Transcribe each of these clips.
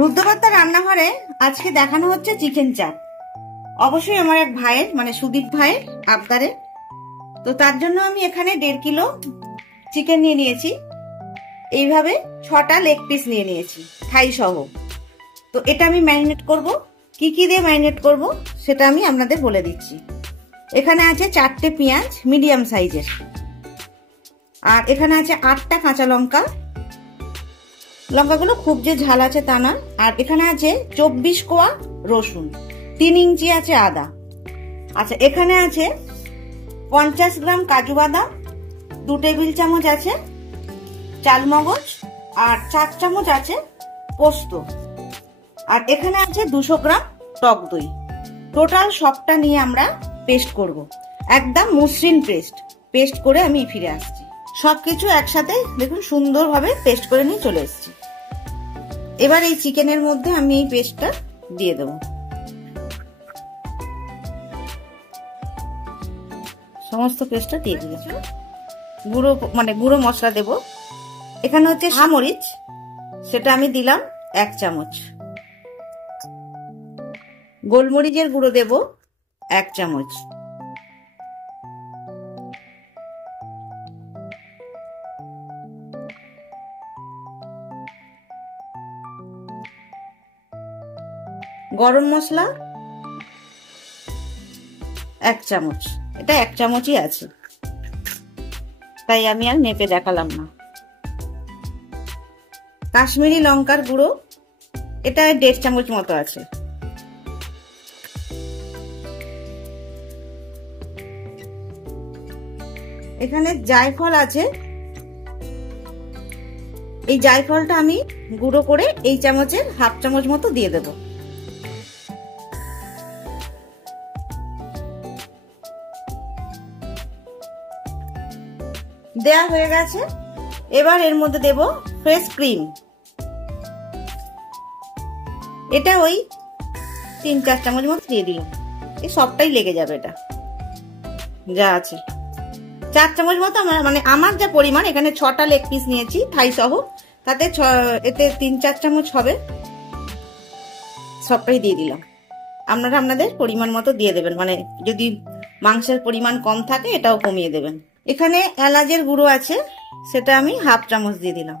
রুদ্রপাত্তার রান্নাঘরে আজকে দেখানো হচ্ছে চিকেন চাপ। অবশ্যই আমার এক ভাইয়ের মানে সুদীপ ভাইয়ের আবদারে। তো তার জন্য আমি এখানে 1.5 কিলো চিকেন নিয়ে নিয়েছি। এইভাবে 6টা লেগ পিস নিয়ে নিয়েছি থাই সহ। তো এটা আমি ম্যারিনেট করব। কি কি দিয়ে ম্যারিনেট করব সেটা আমি আপনাদের বলে দিচ্ছি। এখানে আছে 4টে পেঁয়াজ মিডিয়াম সাইজের, আর এখানে আছে 8টা কাঁচা লঙ্কা। লঙ্কাগুলো খুব যে ঝাল আছে তা না। আর এখানে আছে 24 কোয়া রসুন, 3 ইঞ্চি আছে আদা। আচ্ছা, এখানে আছে 50 গ্রাম কাজু বাদাম, 2 টেবিল চামচ আছে চালমগজ, আর 4 চামচ আছে পোস্ত, আর এখানে আছে 200 গ্রাম টক দই। টোটাল সবটা নিয়ে আমরা পেস্ট করব, একদম মসৃণ পেস্ট করে আমি ফিরে আসছি। সবকিছু একসাথে দেখুন সুন্দরভাবে পেস্ট করে নিয়ে চলে এসেছি। এবার এই চিকেনের মধ্যে আমি এই পেস্টটা দিয়ে দেব। সমস্ত পেস্টটা দিয়ে দিয়েছি। গুঁড়ো মশলা দেব। এখানে হচ্ছে মরিচ, সেটা আমি দিলাম 1 চামচ। গোলমরিচের গুঁড়ো দেব 1 চামচ। গরম মশলা 1 চামচ। এটা 1 চামচই আছে, তাই আমি আর মেপে দেখালাম না। কাশ্মীরি লঙ্কার গুঁড়ো, এটা 1.5 চামচ মতো আছে। এখানে জায়ফল আছে, এই জায়ফলটা আমি গুঁড়ো করে এই চামচের 1/2 চামচ মতো দিয়ে দেব। দেয়া হয়ে গেছে। এবার এর মধ্যে দেব ফ্রেশ ক্রিম। এটা ওই 3-4 চামচ মতো দিয়ে দিলাম। এই সবটাই লেগে যাবে, এটা যা আছে 4 চামচ মতো। আমার যা পরিমাণ, এখানে 6টা লেগ পিস নিয়েছি থাই সহ, তাতে এতে 3-4 চামচ হবে। সবটাই দিয়ে দিলাম। আপনারা আপনাদের পরিমাণ মতো দিয়ে দেবেন, মানে যদি মাংসের পরিমাণ কম থাকে এটাও কমিয়ে দেবেন। এখানে এলাচের গুঁড়ো আছে, সেটা আমি 1/2 চামচ দিয়ে দিলাম।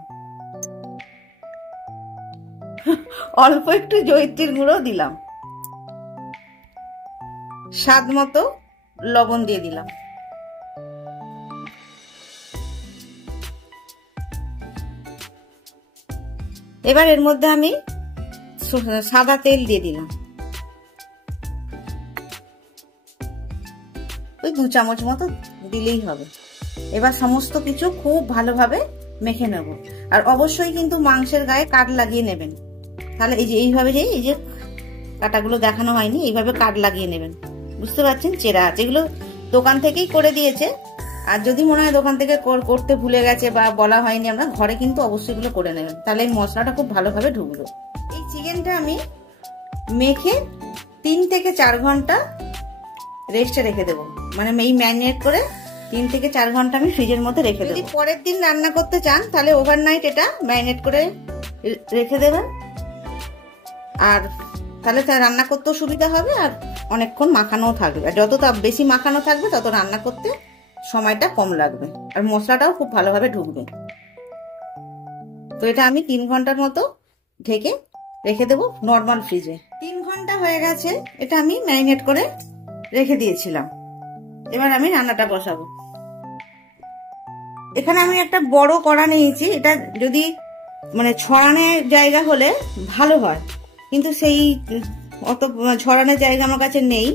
অল্প একটু জয়িত্রীর গুঁড়ো দিলাম। স্বাদ মতো লবণ দিয়ে দিলাম। এবার এর মধ্যে আমি সাদা তেল দিয়ে দিলাম, ওই 2 চামচ মতো দিলেই হবে। এবার সমস্ত কিছু খুব ভালোভাবে মেখে নেব। আর অবশ্যই কিন্তু মাংসের গায়ে কাট লাগিয়ে নেবেন, তাহলে এইভাবে এই যে কাটাগুলো দেখানো হয়নি, এইভাবে কাট লাগিয়ে নেবেন। বুঝতে পারছেন, চেরা আছে, এগুলো দোকান থেকেই করে দিয়েছে। আর যদি মনে হয় দোকান থেকে করতে ভুলে গেছে বা বলা হয়নি, আমরা ঘরে কিন্তু অবশ্যই এগুলো করে নেবেন, তাহলে এই মশলাটা খুব ভালোভাবে ঢুকবে। এই চিকেনটা আমি মেখে 3 থেকে 4 ঘন্টা রেস্টে রেখে দেবো, মানে এই ম্যারিনেট করে 3 থেকে 4 ঘন্টা আমি ফ্রিজের মধ্যে রেখে দেবো। যদি পরের দিন রান্না করতে চান তাহলে ওভারনাইট এটা ম্যারিনেট করে রেখে দেবেন, আর তাহলে রান্না করতেও সুবিধা হবে, আর অনেকক্ষণ মাখানোও থাকবে। আর যত বেশি মাখানো থাকবে তত রান্না করতে সময়টা কম লাগবে, আর মশলাটাও খুব ভালোভাবে ঢুকবে। তো এটা আমি 3 ঘন্টার মতো ঢেকে রেখে দেবো নর্মাল ফ্রিজে। 3 ঘন্টা হয়ে গেছে, এটা আমি ম্যারিনেট করে রেখে দিয়েছিলাম। এবার আমি রান্নাটা বসাবো। এখানে আমি একটা বড় কড়া নিয়েছি। এটা যদি ছড়ানোর জায়গা হলে ভালো হয়, কিন্তু সেই অত ছড়ানোর জায়গা আমার কাছে নেই।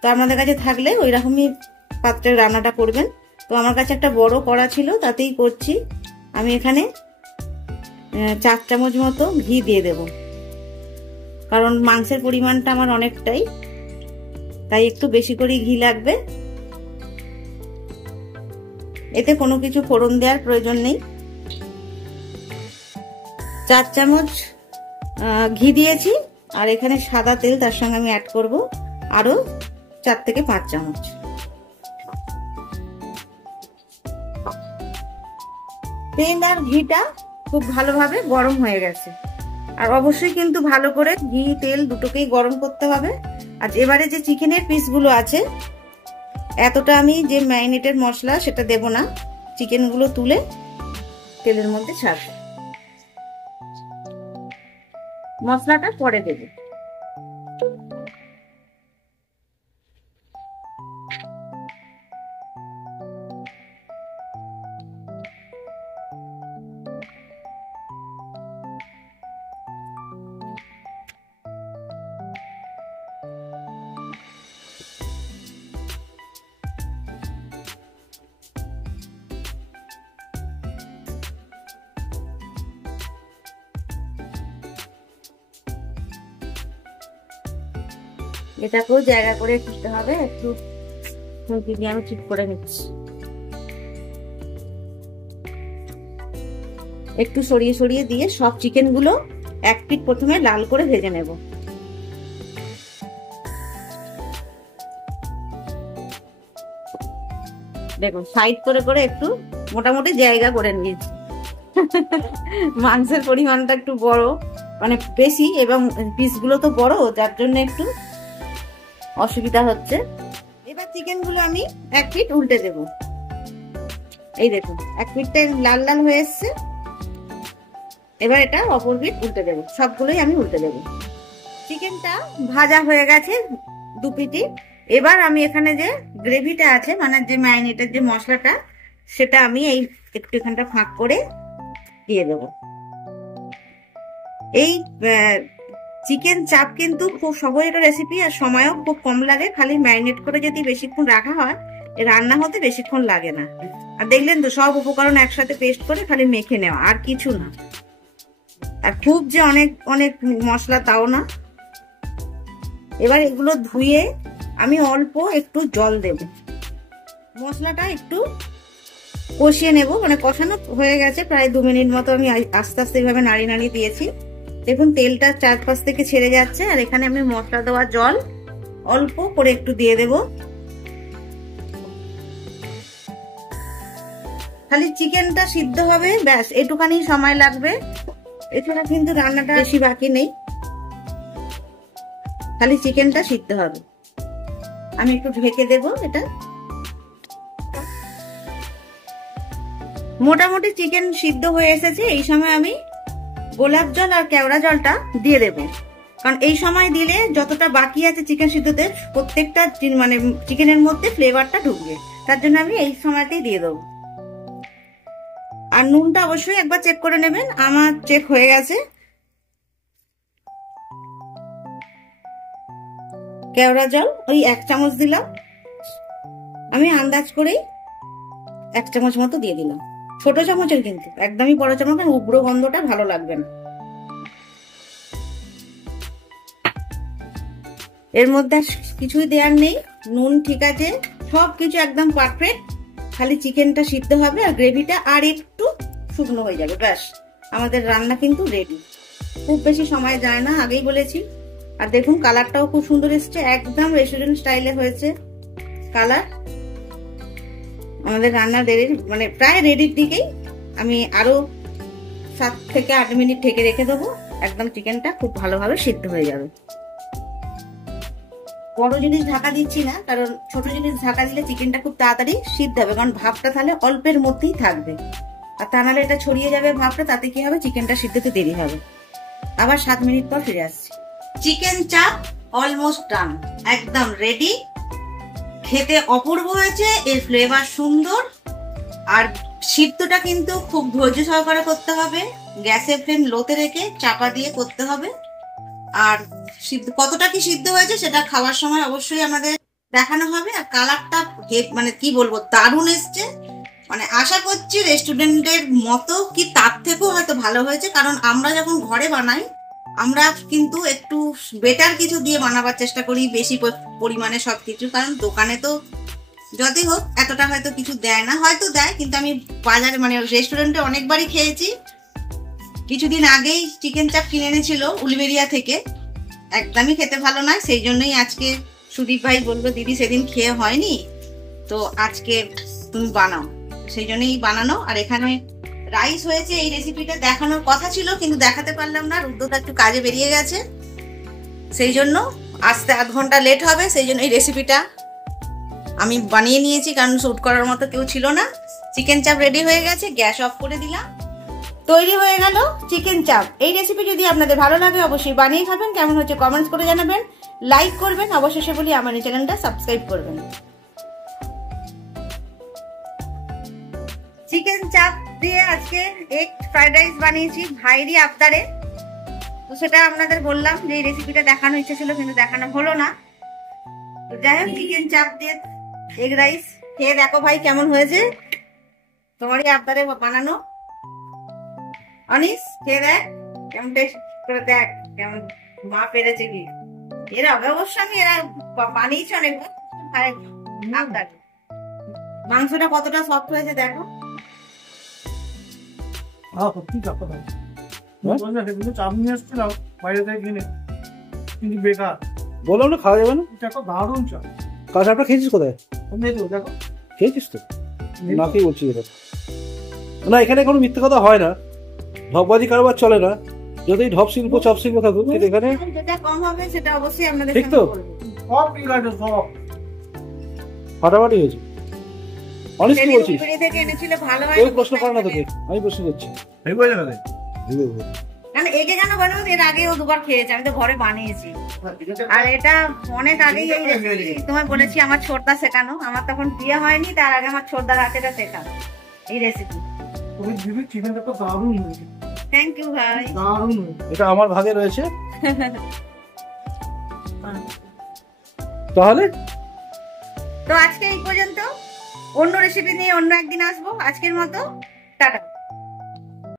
তো আপনাদের কাছে থাকলে ওই রকমই পাত্রে রান্নাটা করবেন। তো আমার কাছে একটা বড় কড়া ছিল, তাতেই করছি। আমি এখানে 4 চামচ মতো ঘি দিয়ে দেব, কারণ মাংসের পরিমাণটা আমার অনেকটাই, তাই একটু বেশি করে ঘি লাগবে। এতে কোনো কিছু ফোড়ন দেওয়ার প্রয়োজন নেই। 4 চামচ ঘি দিয়েছি, আর এখানে সাদা তেল তার সঙ্গে আমি অ্যাড করব আরো 4 থেকে 5 চামচ। তেল আর ঘিটা খুব ভালোভাবে গরম হয়ে গেছে। আর অবশ্যই কিন্তু ভালো করে ঘি তেল দুটোকেই গরম করতে হবে। আর এবারে যে চিকেনের পিসগুলো আছে, এতটা আমি যে ম্যারিনেটেড মশলা সেটা দেব না, চিকেনগুলো তুলে তেলের মধ্যে ছাড়ব, মশলাটা পরে দেব। এটাকেও জায়গা করে দিতে হবে, একটু খুঁটি দিয়ে আমি ঠিক করে নিচ্ছি। একটু সরিয়ে সরিয়ে দিয়ে সব চিকেন গুলো এক পিঠ প্রথমে লাল করে ভেজে নেব। দেখুন সাইড করে করে একটু মোটামুটি জায়গা করে নিয়েছি। মাংসের পরিমাণটা একটু বড়, মানে বেশি, এবং পিসগুলো তো বড়, যার জন্য একটু অসুবিধা হচ্ছে। এবার চিকেন গুলো আমি এক পিঠ উল্টে দেব। এই দেখুন এক পিঠটা লাল লাল হয়ে এসছে, এবার এটা অপর পিঠ উল্টে দেব। সবগুলোই আমি উল্টে দেব। চিকেনটা ভাজা হয়ে গেছে দু পিঠই। এবার আমি এখানে যে গ্রেভিটা আছে, মানে যে ম্যারিনেটেড যে মশলাটা, সেটা আমি এই একটু এখানটা ফাঁক করে দিয়ে দেব। এই চিকেন চাপ কিন্তু খুব সহজ একটা রেসিপি, আর সময়ও খুব কম লাগে। খালি ম্যারিনেট করে যদি বেশিক্ষণ রাখা হয়, রান্না হতে বেশিক্ষণ লাগে না। আর দেখলেন তো সব উপকরণ একসাথে পেস্ট করে খালি মেখে নেওয়া, আর কিছু না। আর খুব যে অনেক অনেক মশলা তাও না। এবার এগুলো ধুয়ে আমি অল্প একটু জল দেব, মশলাটা একটু কষিয়ে নেব। মানে কষানো হয়ে গেছে প্রায় 2 মিনিট মতো, আমি আস্তে আস্তে এইভাবে নাড়িয়ে নাড়িয়ে দিয়েছি। দেখুন তেলটা চারপাশ থেকে ছেড়ে যাচ্ছে। আর এখানে আমি মশলা দেওয়া জল অল্প করে একটু দিয়ে দেব। খালি চিকেনটা সিদ্ধ হবে, ব্যাস এটুখানি সময় লাগবে। এছাড়া কিন্তু রান্নাটা বেশি বাকি নেই, খালি চিকেনটা সিদ্ধ হবে। আমি একটু ঢেকে দেব। এটা মোটামুটি চিকেন সিদ্ধ হয়ে এসেছে। এই সময় আমি গোলাপ জল আর কেওড়া জলটা দিয়ে দেব, কারণ এই সময় দিলে যতটা বাকি আছে চিকেন সিদ্ধতে প্রত্যেকটা মানে চিকেনের মধ্যে ফ্লেভারটা ঢুকবে, তার জন্য আমি এই সময়তেই দিয়ে দেবো। আর নুনটা অবশ্যই একবার চেক করে নেবেন, আমার চেক হয়ে গেছে। কেওড়া জল ওই 1 চামচ দিলাম, আমি আন্দাজ করেই 1 চামচ মতো দিয়ে দিলাম। ছোট চামচের কিন্তু, একদমই বড় চামচ, উগ্র গন্ধটা ভালো লাগবে না। এর মধ্যে কিছুই দেওয়ার নেই, নুন ঠিক আছে, সবকিছু একদম পারফেক্ট। খালি চিকেনটা সিদ্ধ হবে আর গ্রেভিটা আর একটু শুকনো হয়ে যাবে, ব্যাস আমাদের রান্না কিন্তু রেডি। খুব বেশি সময় যায় না, আগেই বলেছি। আর দেখুন কালারটাও খুব সুন্দর এসছে, একদম রেস্টুরেন্ট স্টাইলে হয়েছে কালার। আমাদের রান্না রেডি, মানে প্রায় রেডির দিকেই। আমি আরো 7 থেকে 8 মিনিট ঢেকে রেখে দেবো, একদম চিকেনটা খুব ভালোভাবে সিদ্ধ হয়ে যাবে। বড় জিনিস ঢাকা দিচ্ছি না, কারণ ছোট জিনিস ঢাকা দিলে চিকেনটা খুব তাড়াতাড়ি সিদ্ধ হবে, কারণ ভাপটা তাহলে অল্পের মধ্যেই থাকবে। আর তা নাহলে এটা ছড়িয়ে যাবে ভাপটা, তাতে কি হবে চিকেনটা সিদ্ধতে দেরি হবে। আবার 7 মিনিট পর ফিরে আসছি। চিকেন চাপ অলমোস্ট ডান, একদম রেডি। খেতে অপূর্ব হয়েছে, এর ফ্লেভার সুন্দর। আর সিদ্ধটা কিন্তু খুব ধৈর্য সহকারে করতে হবে, গ্যাসের ফ্লেম লোতে রেখে চাপা দিয়ে করতে হবে। আর কতটা কি সিদ্ধ হয়েছে সেটা খাওয়ার সময় অবশ্যই আমাদের দেখানো হবে। আর কালারটা মানে কি বলবো, দারুণ এসছে। মানে আশা করছি রেস্টুরেন্টের মতো কি তার থেকেও হয়তো ভালো হয়েছে, কারণ আমরা যখন ঘরে বানাই আমরা কিন্তু একটু বেটার কিছু দিয়ে বানাবার চেষ্টা করি, বেশি পরিমাণে সবকিছু। কারণ দোকানে তো যতই হোক এতটা হয়তো কিছু দেয় না, হয়তো দেয়, কিন্তু আমি বাজারে মানে রেস্টুরেন্টে অনেকবারই খেয়েছি। কিছুদিন আগেই চিকেন চাপ কিনে এনেছিল উলবেরিয়া থেকে, একদমই খেতে ভালো নয়। সেই জন্যই আজকে সুদীপ ভাই বললো দিদি সেদিন খেয়ে হয়নি, তো আজকে তুমি বানাও, সেই জন্যই বানানো। আর এখানে রাইস হয়েছে। এই রেসিপিটা দেখানোর কথা ছিল কিন্তু দেখাতে পারলাম না, রুদ্রদা একটু কাজে বেরিয়ে গেছে, সেই জন্য আসতে আধ ঘন্টা লেট হবে। সেই জন্য এই রেসিপিটা আমি বানিয়ে নিয়েছি, কারণ শ্যুট করার মতো কেউ ছিল না। চিকেন চাপ রেডি হয়ে গেছে, গ্যাস অফ করে দিলাম। তৈরি হয়ে গেল চিকেন চাপ। এই রেসিপি যদি আপনাদের ভালো লাগে অবশ্যই বানিয়ে খাবেন। কেমন হচ্ছে কমেন্টস করে জানাবেন, লাইক করবেন, অবশেষে বলি আমার এই চ্যানেলটা সাবস্ক্রাইব করবেন। চিকেন চাপ দিয়ে আজকে এগ ফ্রাইড রাইস বানিয়েছি ভাইয়েরই আবদারে। তো সেটা আপনাদের বললাম যে এই রেসিপিটা দেখানো ইচ্ছে ছিল কিন্তু দেখানো হলো না। তো যাই হোক, চিকেন চাপ দিয়ে এগ রাইস খেয়ে দেখো ভাই কেমন হয়েছে, তোমারই আবদারে বানানো। অনিস খেয়ে দেখ কেমন টেস্ট করে, দেখ কেমন মা পেরেছে কি। এরা অবশ্য আমি এরা বানিয়েছে অনেক আবদার। মাংসটা কতটা সফট হয়েছে দেখো। বললাম না খাওয়া যাবে না। কাজ আপনার খেয়েছিস কোথায়? খেয়েছিস তো না? কি বলছি এটা না, এখানে কোনো মিথ্যে কথা হয় না, ঢপবাজি কারবার চলে না। যতই ঢপ শিল্প চপ শিল্প থাকুক, কিন্তু এখানে যেটা কম হবে সেটা অবশ্যই আপনাদের ঠিক তো ফাটাফাটি হয়েছে। অনেক কি বলছিস? কেউ প্রশ্ন করে না তোকে, আমি প্রশ্ন করছি। এগে কেন বানাবো, এর আগে ও দুবার খেয়েছে, আমি তো ঘরে বানিয়েছি। আর এটা অনেক আগেই এই রেসিপি তোমায় বলেছি, আমার ছোটদা শেখানো। আমার তখন বিয়ে হয়নি, তার আগে আমার ছোটদার হাতে এটা শেখানো এই রেসিপি। থ্যাংক ইউ ভাই। এটা আমার ভাগে রয়েছে। তাহলে তো আজকে এই পর্যন্ত, অন্য রেসিপি নিয়ে অন্য একদিন আসবো। আজকের মতো টাটা।